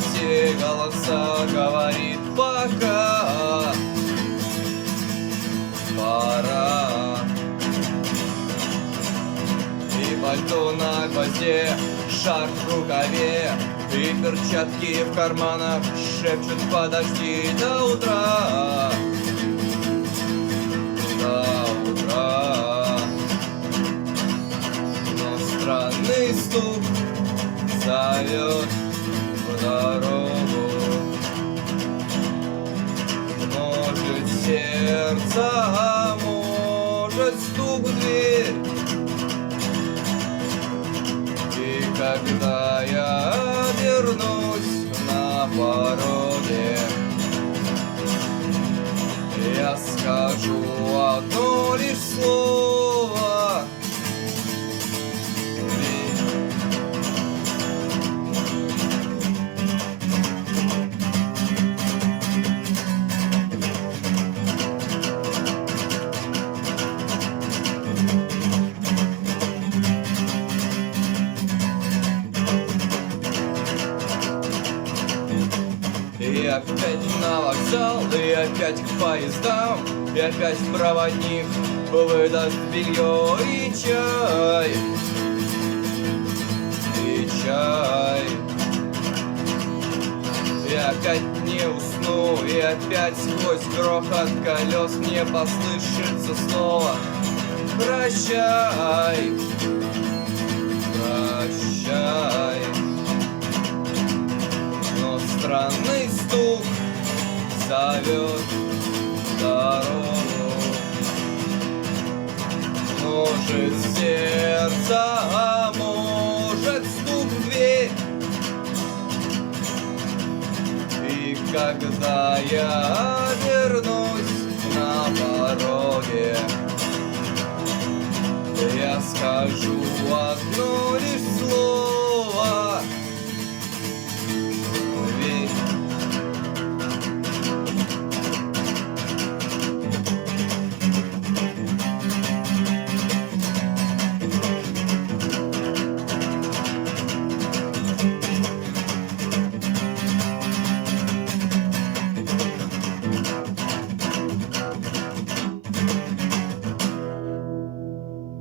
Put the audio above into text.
все голоса, говорит пока. Пора. И пальто на гвозде, шарф в рукаве, и перчатки в карманах шепчут: подожди до утра. До утра. Но странный стук зовет в дорогу. Может сердце, а может стук в дверь. И когда я вернусь на пороге, я скажу одно лишь слово. И опять на вокзал, и опять к поездам, и опять проводник выдаст белье и чай. И чай. И опять не усну, и опять сквозь грохот колес мне послышится снова: прощай, прощай. Но странный стук зовет в дорогу. Может сердце, а может стук в дверь. И когда я вернусь на пороге, я скажу